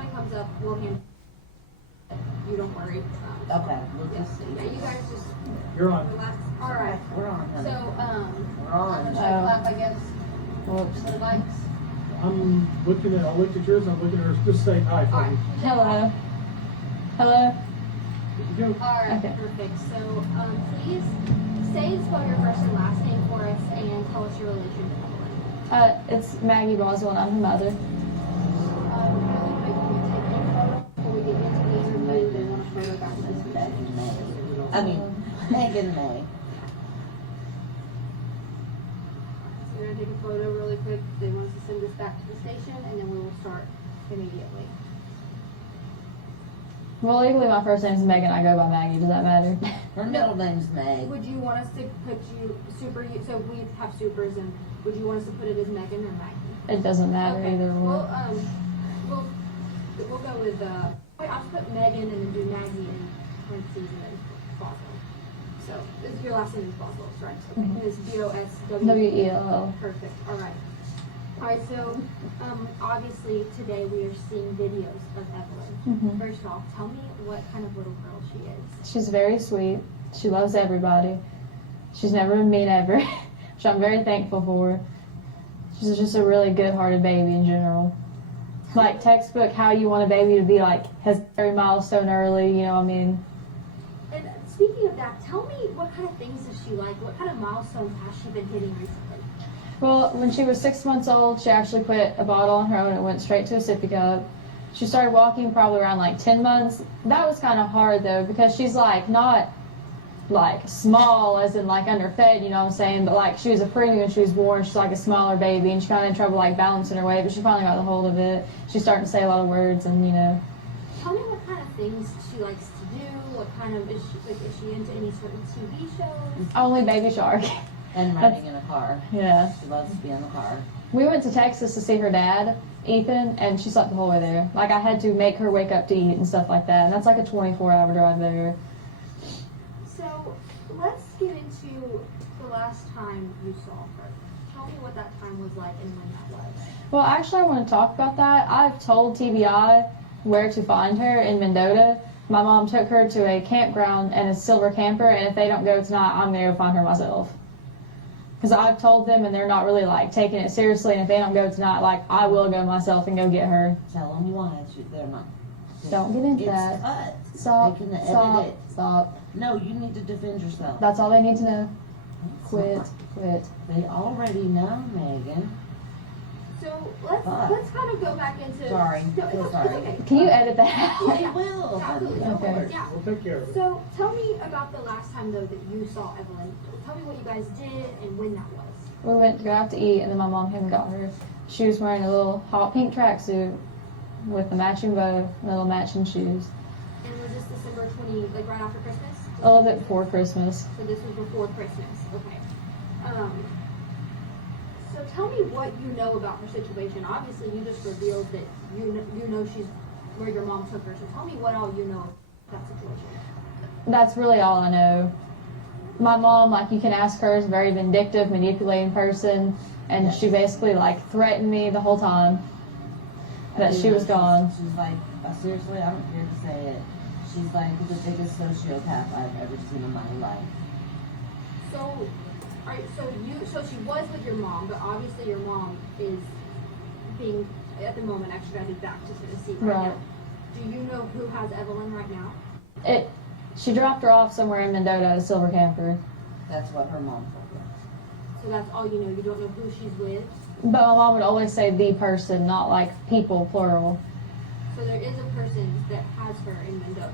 county comes up, we'll handle it. You don't worry. Okay, we'll just see. Yeah, you guys just You're on. relax. All right. We're on. So, We're on. clap, I guess. Whoops. The lights. I looked at yours, I'm looking at hers. Just say hi for me. Hello. Hello. Good to go. All right, Okay. perfect. So, please say and spell your first and last name for us, and tell us your relation to Evelyn. It's Maggie Boswell, and I'm her mother. Really quick, can we take a photo before we get into the interview? They want a photo back this week. Megan May. I mean, Megan May. So we're gonna take a photo really quick. They want us to send this back to the station, and then we will start immediately. Well, legally, my first name's Megan. I go by Maggie. Does that matter? Her middle name's Meg. Would you want us to put you so we have supers, and would you want us to put it as Megan or Maggie? It doesn't matter Okay. either Well, one. we'll go with wait, I'll just put Megan and then do Maggie in parentheses and then Boswell. So your last name is Boswell, right? Okay. Mhm. And it's Boswell. W-E-L-L. Perfect. All right. All right. So obviously today we are seeing videos of Evelyn. Mhm. First off, tell me what kind of little girl she is. She's very sweet. She loves everybody. She's never been mean ever, which I'm very thankful for. She's just a really good-hearted baby in general. Like textbook how you want a baby to be, like has every milestone early, you know what I mean? And speaking of that, tell me what kind of things does she like? What kind of milestones has she been hitting recently? Well, when she was 6 months old, she actually put a bottle on her own and it went straight to a sippy cup. She started walking probably around like 10 months. That was kind of hard though because she's like not like small as in like underfed, you know what I'm saying? But like she was a preemie when she was born. She's like a smaller baby and she kind of had trouble like balancing her weight, but she finally got the hold of it. She's starting to say a lot of words and you know. Tell me what kind of things she likes to do. What kind of is she into any certain TV shows? Only Baby Shark. And riding in a car. Yeah. She loves to be in the car. We went to Texas to see her dad, Ethan, and she slept the whole way there. Like I had to make her wake up to eat and stuff like that. And that's like a 24-hour drive there. So let's get into the last time you saw her. Tell me what that time was like and when that was. Well, actually, I want to talk about that. I've told TBI where to find her in Mendota. My mom took her to a campground and a silver camper, and if they don't go tonight, I'm going to go find her myself. Because I've told them, and they're not really, like, taking it seriously, and if they don't go tonight, like, I will go myself and go get her. Tell them why they're not. Don't get into It's that. cut. Stop. They can edit Stop. it. Stop. No, you need to defend yourself. That's all they need to know. It's Quit. not. Quit. They already know, Megan. So let's kind of go back into. Sorry. No, it's Sorry. okay. Can you edit that out? They will. Absolutely. Okay. Yeah. We'll take care of it. So tell me about the last time though that you saw Evelyn. Tell me what you guys did and when that was. We went to go out to eat, and then my mom came and got her. She was wearing a little hot pink tracksuit with a matching bow and little matching shoes. And was this December 20, like right after Christmas? A little bit before Christmas. So this was before Christmas. Okay. So tell me what you know about her situation. Obviously, you just revealed that you know she's where your mom took her. So tell me what all you know of that situation. That's really all I know. My mom, like you can ask her, is a very vindictive, manipulating person, and she basically like threatened me the whole time that she was gone. She's like, seriously, I don't care to say it. She's like the biggest sociopath I've ever seen in my life. So, all right. So she was with your mom, but obviously your mom is being at the moment extradited back to Tennessee right now. Do you know who has Evelyn right now? She dropped her off somewhere in Mendota at a silver camper. That's what her mom told her. So that's all you know. You don't know who she's with. But my mom would always say the person, not like people, plural. So there is a person that has her in Mendota.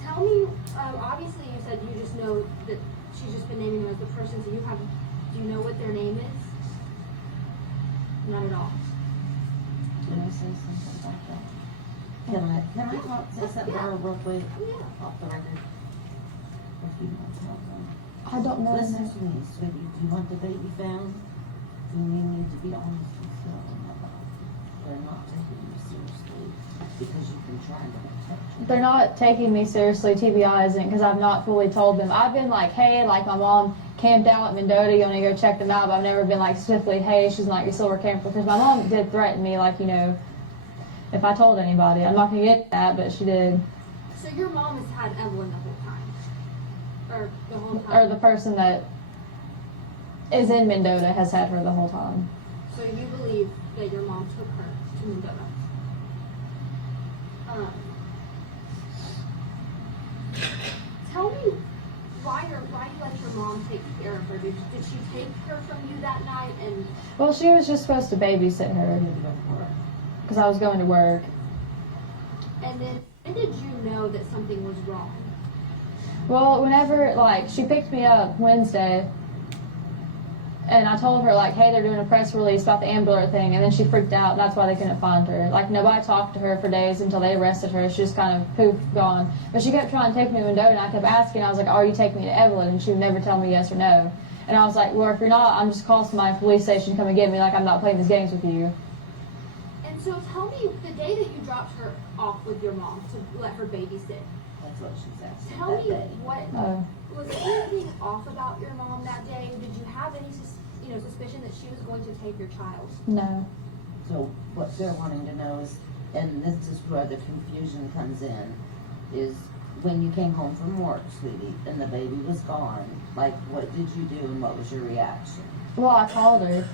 Tell me, obviously you said you just know that she's just been naming them as the person, so do you know what their name is? Not at all. Can I say something like that? Can I say something to her real quick? Yeah. Off the record. If you want to tell them. I don't know. Listen to me, sweetie. Do you want the baby found? Then you need to be honest with them about it. They're not taking you seriously because you can trying to protect you. They're not taking me seriously, TBI isn't, because I've not fully told them. I've been like, hey, like my mom camped out at Mendota, you want to go check them out, but I've never been like specifically, hey, she's not your silver camper, because my mom did threaten me, like, you know, if I told anybody. I'm not going to get that, but she did. So your mom has had Evelyn the whole time? Or the whole time? Or the person that is in Mendota has had her the whole time. So you believe that your mom took her to Mendota? Tell me why you let your mom take care of her. Did she take her from you that night? And Well, she was just supposed to babysit her because I was going to work. and then when did you know that something was wrong? Well, whenever, like, she picked me up Wednesday, and I told her, like, hey, they're doing a press release about the ambulance thing, and then she freaked out, and that's why they couldn't find her. Like, nobody talked to her for days until they arrested her. She just kind of poof, gone. But she kept trying to take me to Mendota, and I kept asking, I was like, are you taking me to Evelyn? And she would never tell me yes or no. And I was like, well, if you're not, I'm just calling my police station to come and get me, like, I'm not playing these games with you. And so tell me, the day that you dropped her off with your mom to let her babysit, That's what she's asking. tell that me day. what, was there anything off about your mom that day? Did you have any suspicion that she was going to take your child? No. So what they're wanting to know is, and this is where the confusion comes in, is when you came home from work, sweetie, and the baby was gone, like, what did you do and what was your reaction? Well, I called her,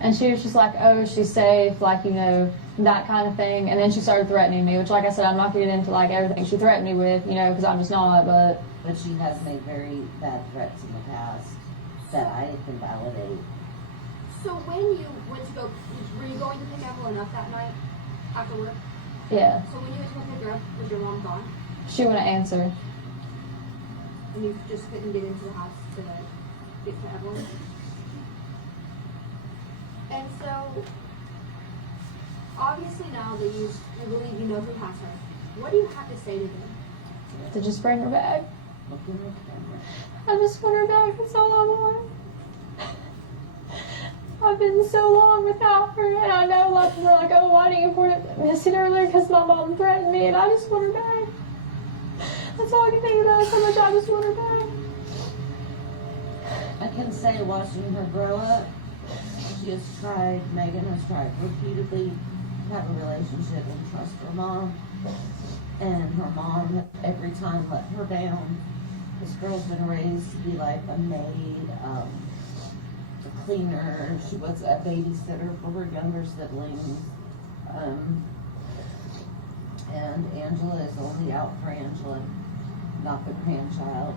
and she was just like, oh, she's safe, like, you know, that kind of thing. And then she started threatening me, which, like I said, I'm not going to get into, like, everything she threatened me with, you know, because I'm just not, but... But she has made very bad threats in the past that I can validate. So when you went to go, were you going to pick Evelyn up that night after work? Yeah. So when you went to go pick her up, was your mom gone? She wouldn't answer. And you just couldn't get into the house to get to Evelyn? And so, obviously now that you believe you know who has her, what do you have to say to them? To just bring her back. Look in the camera. I just want her back, that's all I want. I've been so long without her, and I know a lot of people are like, oh, why didn't you report it missing earlier? Because my mom threatened me, and I just want her back. That's all I can think about is how much I just want her back. I can say watching her grow up, Megan has tried repeatedly to have a relationship and trust her mom. And her mom has every time let her down. This girl's been raised to be like a maid, a cleaner. She was a babysitter for her younger siblings. And Angela is only out for Angela, not the grandchild.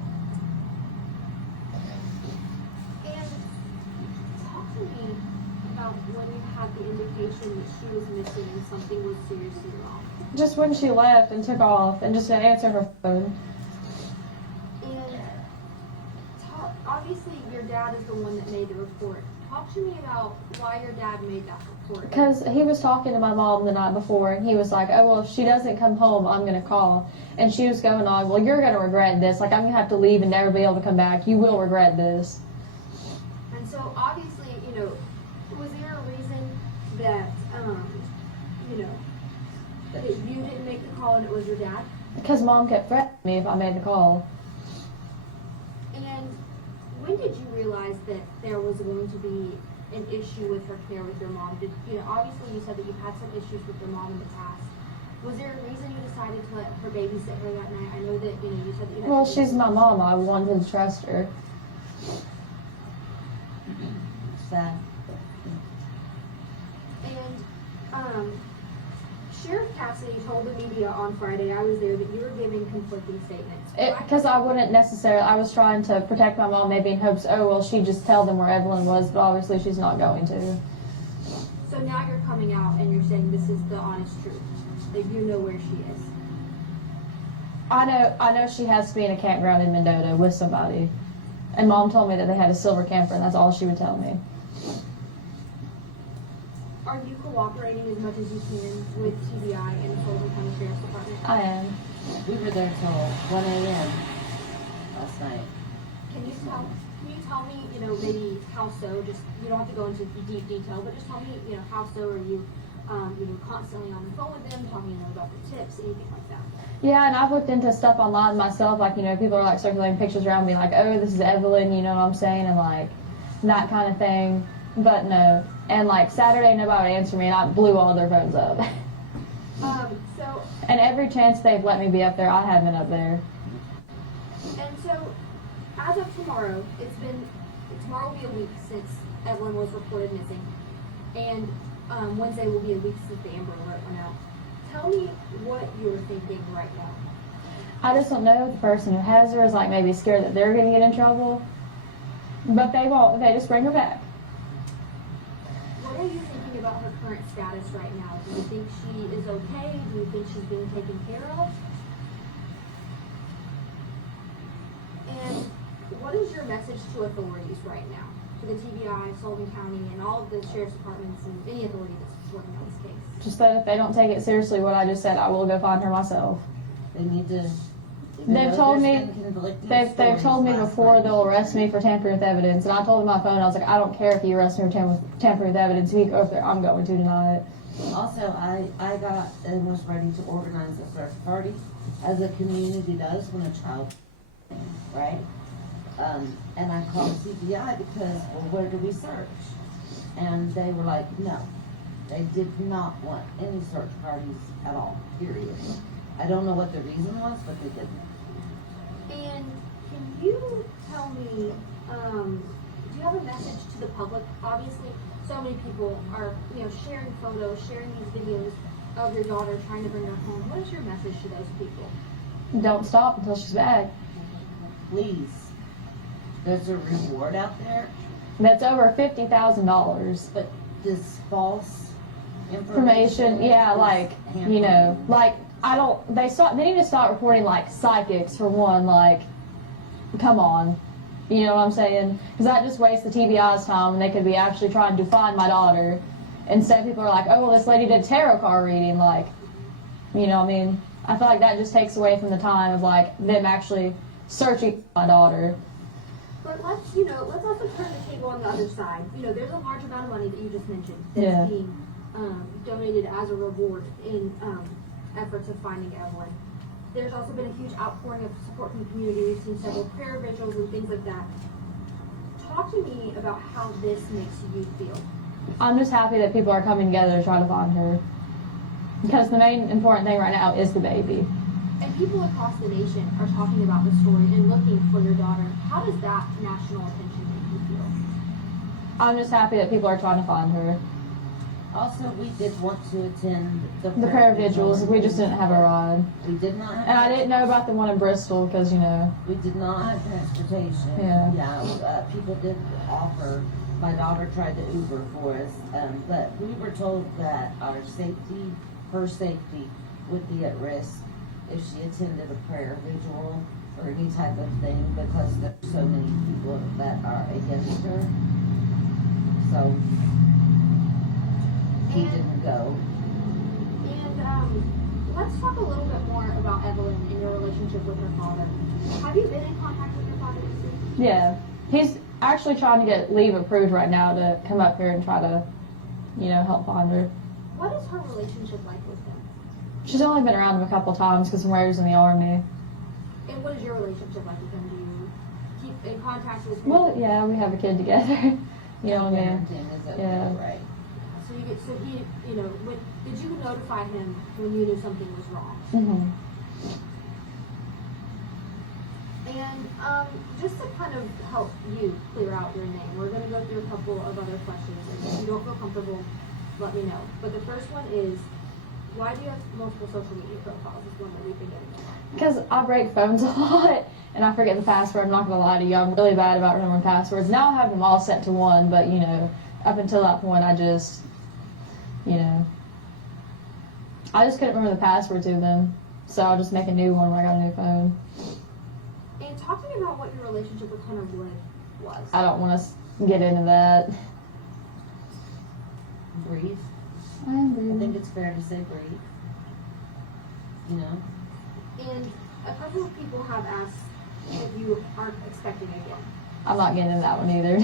And talk to me about when you had the indication that she was missing and something was seriously wrong. Just when she left and took off and just didn't answer her phone. And obviously your dad is the one that made the report. Talk to me about why your dad made that report. Because he was talking to my mom the night before, and he was like, oh, well, if she doesn't come home, I'm going to call. And she was going on, well, you're going to regret this. Like, I'm going to have to leave and never be able to come back. You will regret this. And so obviously, was there a reason that, that you didn't make the call and it was your dad? Because Mom kept threatening me if I made the call. And when did you realize that there was going to be an issue with her care with your mom? Obviously you said that you've had some issues with your mom in the past. Was there a reason you decided to let her babysit her that night? I know that, you said that you had... Well, she's my mom. I wanted to trust her. Sad. And, Sheriff Cassidy told the media on Friday, I was there, that you were giving conflicting statements. Because I wouldn't necessarily, I was trying to protect my mom maybe in hopes, oh, well, she'd just tell them where Evelyn was, but obviously she's not going to. So now you're coming out and you're saying this is the honest truth, that you know where she is. I know she has to be in a campground in Mendota with somebody. And Mom told me that they had a silver camper, and that's all she would tell me. Are you cooperating as much as you can with TBI and the Fulton County Sheriff's Department? I am. We were there till 1 a.m. last night. Can you tell me, maybe how so? Just, you don't have to go into deep detail, but just tell me, how so are you constantly on the phone with them, talking to them about the tips, anything like that? Yeah, and I've looked into stuff online myself, like, people are like circulating pictures around me, like, oh, this is Evelyn, you know what I'm saying, and like, that kind of thing. But no. And like, Saturday, nobody would answer me, and I blew all their phones up. So, And every chance they've let me be up there, I have been up there. and so, as of tomorrow, tomorrow will be a week since Evelyn was reported missing, and Wednesday will be a week since the Amber Alert went out. Tell me what you're thinking right now. I just don't know if the person who has her is like maybe scared that they're going to get in trouble, but they won't. They just bring her back. What are you thinking about her current status right now? Do you think she is okay? Do you think she's being taken care of? And what is your message to authorities right now? To the TBI, Sullivan County, and all of the sheriff's departments and any authority that's working on this case? Just that if they don't take it seriously, what I just said, I will go find her myself. They need to. They've told me before they'll arrest me for tampering with evidence, and I told them on my phone, I was like, I don't care if you arrest me for tampering with evidence. If you go up there, I'm going to deny it. Also, I got and was ready to organize a search party, as a community does when a child, right? And I called CPI because, well, where do we search? And they were like, no, they did not want any search parties at all, period. I don't know what the reason was, but they didn't. And can you tell me, do you have a message to the public? Obviously, so many people are, sharing photos, sharing these videos of your daughter trying to bring her home. What is your message to those people? Don't stop until she's back. Please. There's a reward out there. That's over $50,000. But this false Information, yeah, like, like, they need to stop reporting, like, psychics, for one, like, come on. You know what I'm saying? Because that just wastes the TBI's time, and they could be actually trying to find my daughter. Instead, people are like, oh, well, this lady did tarot card reading, like, you know what I mean? I feel like that just takes away from the time of, like, them actually searching for my daughter. But let's also turn the table on the other side. There's a large amount of money that you just mentioned that's being donated as a reward in efforts of finding Evelyn. There's also been a huge outpouring of support from the community. We've seen several prayer vigils and things like that. Talk to me about how this makes you feel. I'm just happy that people are coming together to try to find her. Because the main important thing right now is the baby. And people across the nation are talking about the story and looking for your daughter. How does that national attention make you feel? I'm just happy that people are trying to find her. Also, we did want to attend the prayer vigils. We just didn't have a ride. We did not have. And I didn't know about the one in Bristol because, We did not have transportation. Yeah. People did offer. My daughter tried to Uber for us, but we were told that her safety, would be at risk if she attended a prayer vigil or any type of thing, because there's so many people that are against her. So he didn't go. And let's talk a little bit more about Evelyn and your relationship with her father. Have you been in contact with your father this week? Yeah. He's actually trying to get leave approved right now to come up here and try to, help find her. What is her relationship like with him? She's only been around him a couple times because when he was in the Army. And what is your relationship like with him? Do you keep in contact with him? Well, yeah, we have a kid together. You know what I mean? Yeah. Right. So he, did you notify him when you knew something was wrong? Mm-hmm. And just to kind of help you clear out your name, we're going to go through a couple of other questions. And if you don't feel comfortable, let me know. But the first one is, why do you have multiple social media profiles? Is one that we've been getting a lot. Because I break phones a lot, and I forget the password. I'm not going to lie to you. I'm really bad about remembering passwords. Now I have them all set to one, but, up until that point, I just, I just couldn't remember the password to them. So I'll just make a new one when I got a new phone. And talk to me about what your relationship with Hunter Wood was. I don't want to get into that. Brief. I agree. I think it's fair to say brief. And a couple of people have asked if you aren't expecting again. I'm not getting into that one either.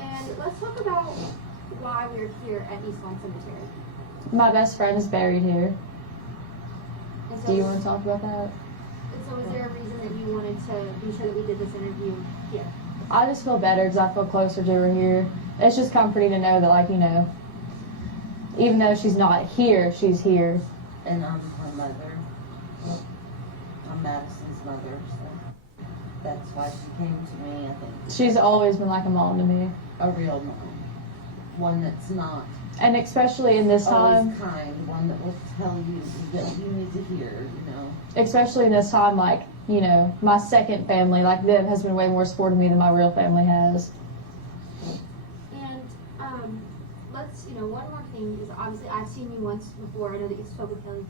And let's talk about why we're here at East Lawn Cemetery? My best friend is buried here. And so Do you want to talk about that? And so is there a reason that you wanted to be sure that we did this interview here? I just feel better because I feel closer to her here. It's just comforting to know that, like, you know, even though she's not here, she's here. And I'm her mother. I'm Madison's mother, so that's why she came to me, I think. She's always been like a mom to me. A real mom. One that's not And especially in this time, always kind, one that will tell you that you need to hear, you know. especially in this time, like, you know, my second family, like, Viv has been way more supportive of me than my real family has. And let's, you know, one more thing is obviously I've seen you once before. I know that you spoke with Kelly.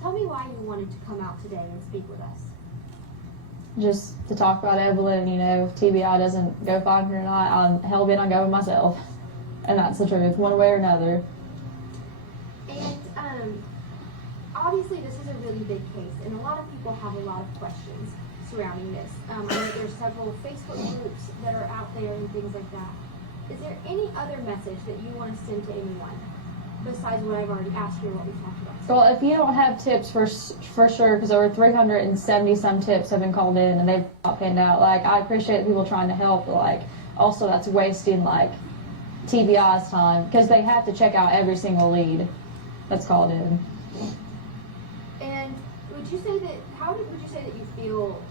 Tell me why you wanted to come out today and speak with us. Just to talk about Evelyn, you know, if TBI doesn't go find her tonight, I'm hell-bent on going myself. And that's the truth, one way or another. And obviously this is a really big case, and a lot of people have a lot of questions surrounding this. I know there's several Facebook groups that are out there and things like that. Is there any other message that you want to send to anyone besides what I've already asked you or what we've talked about? Well, if you don't have tips for sure, because over 370 some tips have been called in and they've not panned out. Like, I appreciate people trying to help, but like, also that's wasting like TBI's time because they have to check out every single lead that's called in. And would you say that, would you say that you feel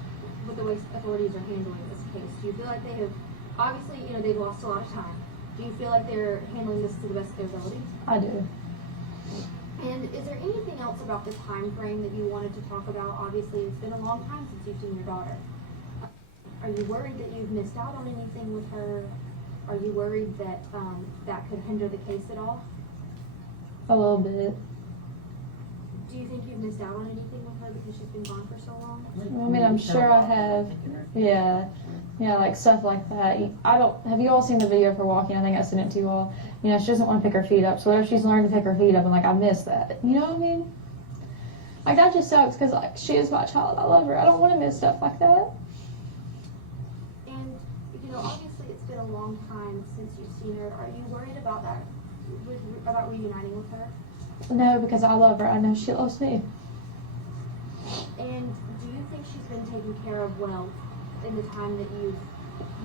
with the way authorities are handling this case? Do you feel like they have, obviously, you know, they've lost a lot of time. Do you feel like they're handling this to the best of their ability? I do. And is there anything else about the time frame that you wanted to talk about? Obviously, it's been a long time since you've seen your daughter. Are you worried that you've missed out on anything with her? Are you worried that that could hinder the case at all? A little bit. Do you think you've missed out on anything with her because she's been gone for so long? I mean, I'm sure I have. Yeah. Yeah, like stuff like that. Have you all seen the video of her walking? I think I sent it to you all. You know, she doesn't want to pick her feet up. So what if she's learned to pick her feet up and like, I miss that? You know what I mean? Like, that just sucks because like, she is my child. I love her. I don't want to miss stuff like that. And, you know, obviously it's been a long time since you've seen her. Are you worried about that, about reuniting with her? No, because I love her. I know she loves me. And do you think she's been taken care of well in the time that you've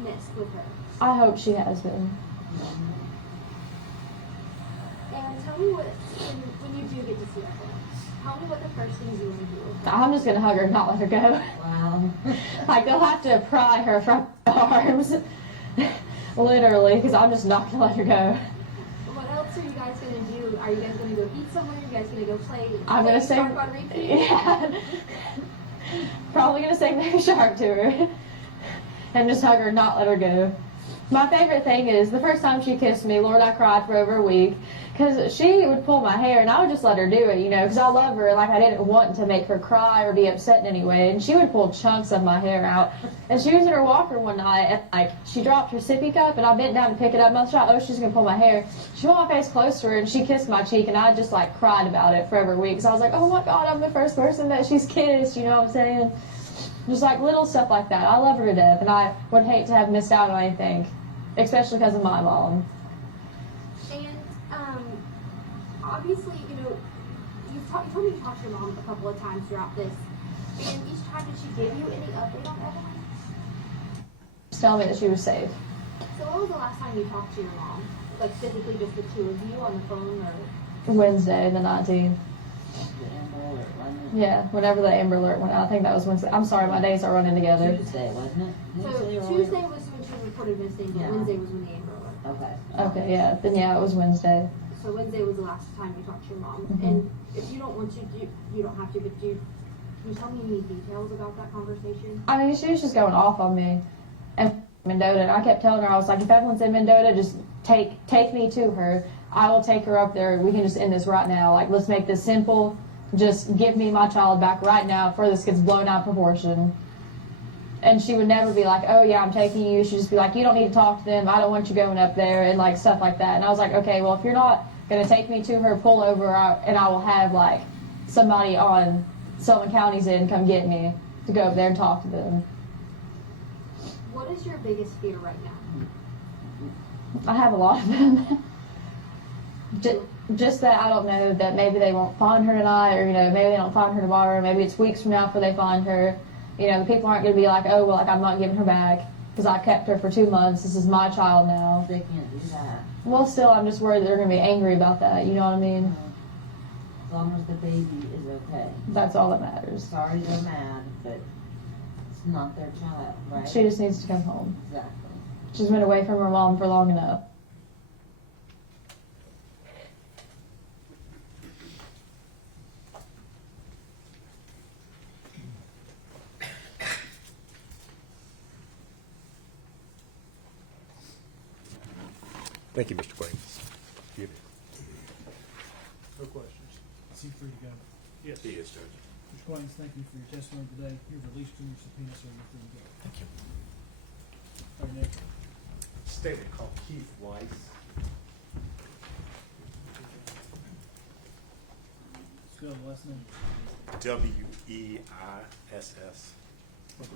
missed with her? I hope she has been. And tell me when you do get to see her, tell me what the first things you want to do with her. I'm just going to hug her and not let her go. Wow. Like, they'll have to pry her from my arms. Literally, because I'm just not going to let her go. What else are you guys going to do? Are you guys going to go eat somewhere? Are you guys going to go play? I'm going to sing. Shark on repeat? Yeah. Probably going to sing Baby Shark to her. And just hug her and not let her go. My favorite thing is, the first time she kissed me, Lord, I cried for over a week. Because she would pull my hair, and I would just let her do it, you know, because I love her. Like, I didn't want to make her cry or be upset in any way. And she would pull chunks of my hair out. And she was in her walker one night, and, like, she dropped her sippy cup, and I bent down to pick it up. And I thought, oh, she's going to pull my hair. She put my face close to her, and she kissed my cheek, and I just, like, cried about it for over a week. So I was like, oh, my God, I'm the first person that she's kissed, you know what I'm saying? Just, like, little stuff like that. I love her to death, and I would hate to have missed out on anything, especially because of my mom. Obviously, you know, you told me you talked to your mom a couple of times throughout this, and each time did she give you any update on Evelyn? Just tell me that she was safe. So when was the last time you talked to your mom? Like physically just the two of you on the phone or? Wednesday, the 19th. The Amber Alert, wasn't it? Yeah, whenever the Amber Alert went out. I think that was Wednesday. I'm sorry, my days are running together. Tuesday, wasn't it? So or Tuesday was when she was reported missing, but Yeah. Wednesday was when the Amber Alert. Okay. Okay, yeah. Then yeah, it was Wednesday. So Wednesday was the last time you talked to your mom. Mhm. And if you don't want to, you don't have to, but can you tell me any details about that conversation? I mean, she was just going off on me. And Mendota, and I kept telling her, I was like, if Evelyn's in Mendota, just take me to her. I will take her up there. We can just end this right now. Like, let's make this simple. Just give me my child back right now before this gets blown out of proportion. And she would never be like, oh yeah, I'm taking you. She'd just be like, you don't need to talk to them. I don't want you going up there, and like stuff like that. And I was like, okay, well, if you're not going to take me to her, pull over, and I will have like somebody on Sullivan County's end come get me to go up there and talk to them. What is your biggest fear right now? I have a lot of them. Just that I don't know that maybe they won't find her tonight, or maybe they don't find her tomorrow. Maybe it's weeks from now before they find her. The people aren't going to be like, oh well, like I'm not giving her back because I kept her for 2 months. This is my child now. They can't do that. Well, still, I'm just worried they're going to be angry about that. You know what I mean? As long as the baby is okay. That's all that matters. Sorry they're mad, but it's not their child, right? She just needs to come home. Exactly. She's been away from her mom for long enough. Thank you, Mr. Quain. No questions. Is he free to go? Yes. He is, Judge. Mr. Quains, thank you for your testimony today. You're released from your subpoena, so you're free to go. Thank you. All right, Nick. Statement called Keith Weiss. Let's go to the last name. Weiss.